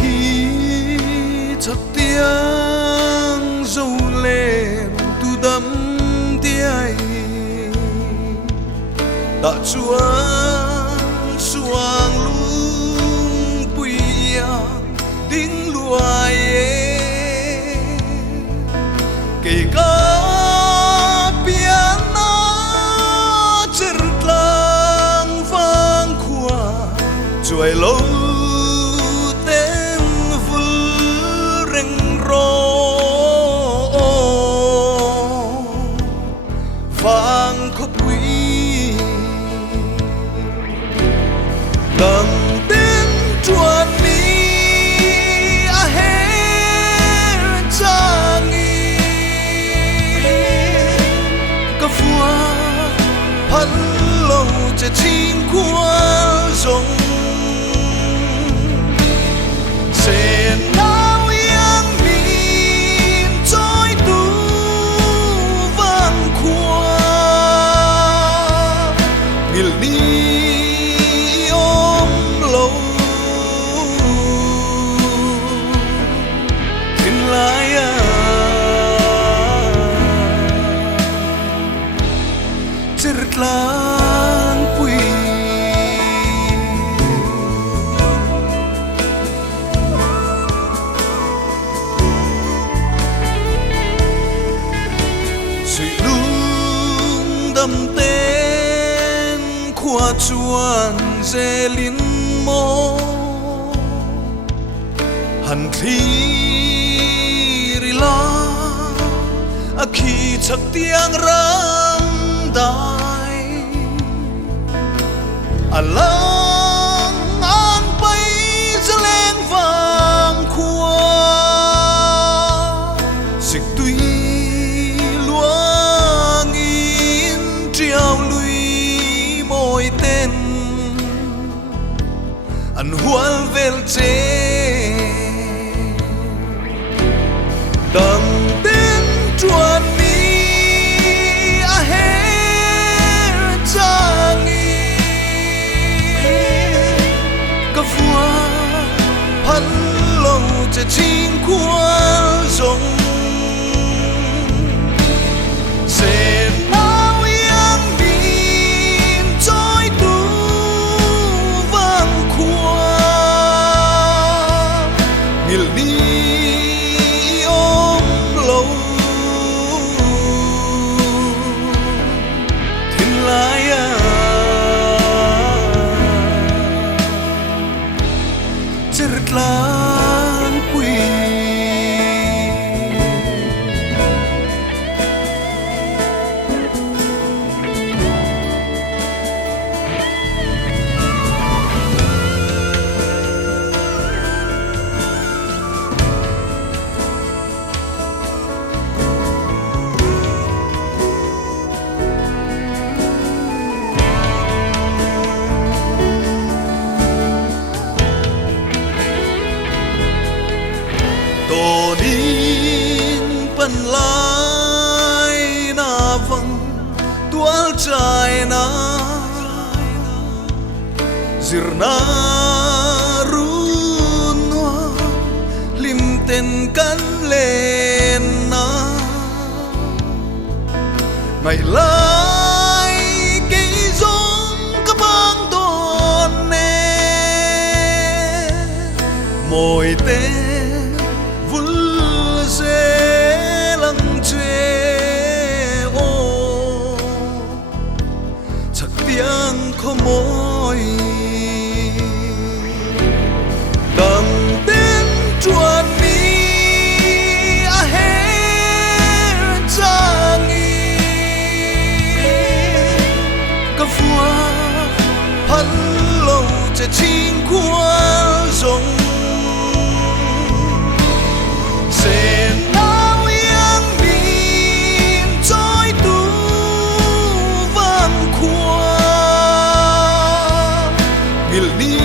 khi chắc tiếng dâu lên tu đắm tiếng ta chuan xuang lung puya tiếng loài kể cả piano chợt lang vang qua chuỗi lâu tên vui rình rộ vang khóc quý đằng tên chuan mi a hết trang nghi có vua hắn lâuจะทิ้งความทรงเส้นดาวยังมีจอยตูวังความิลนีอมโลขึ้นลายจะรักลางปุยsuy lung đâm tên khoa chuan dê lín mô hẳn thi ri la a khi chắc tiếng râm đai a lang an bay dê lên vàng khoa dịch tuy anh hual vel che đằng tên chuan mi a hết trang nghi có vua hắn lâuจะทิ้งความทรงเส้นดาวยังมีจอยตูวังความิลนีอมโลทิ้งลายจะรักลางปุยpan lai na vang tual chai na zirna runwa lim ten kan len na ngày lai cây giống ka bang don ne môi tên vul se tiếng có môi đằng tên chuan mi a hết trang nghi có vua hắn lâuจะทิ้งความทรงเส้นดาวยังมีจอยตูวังความิลนี